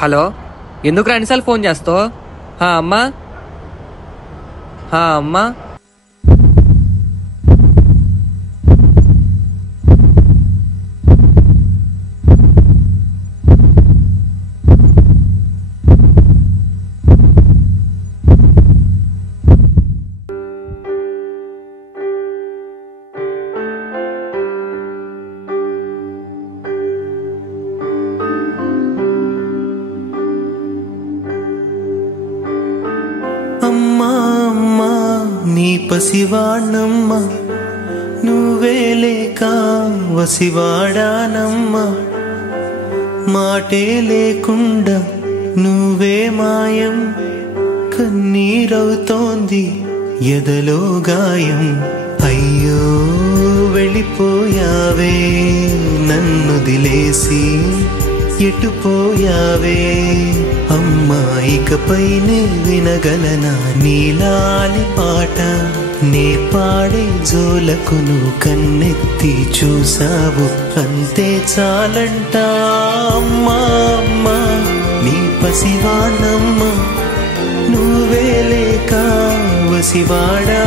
Hello, ఎందుకు రెండుసార్లు phone చేస్తావు? అమ్మా, అమ్మా. అమ్మా అమ్మా నీ పసివాణమ్మ, నువ్వే లేక వసివాడానమ్మా. మాటే లేకుండా నువ్వే మాయం, కన్నీరవుతోంది ఎదలో గాయం. అయ్యో వెళ్ళిపోయావే నన్ను దిలేసి, ఎటుపోయావే అమ్మా. ఇకపైనే వినగలనా నీలాలి పాట? నే పాడే జోలకు నువ్వు కన్నెత్తి చూసావు, అంతే చాలంట. అమ్మా అమ్మా నీ పసివాణమ్మ, నువ్వే లేక వసివాడా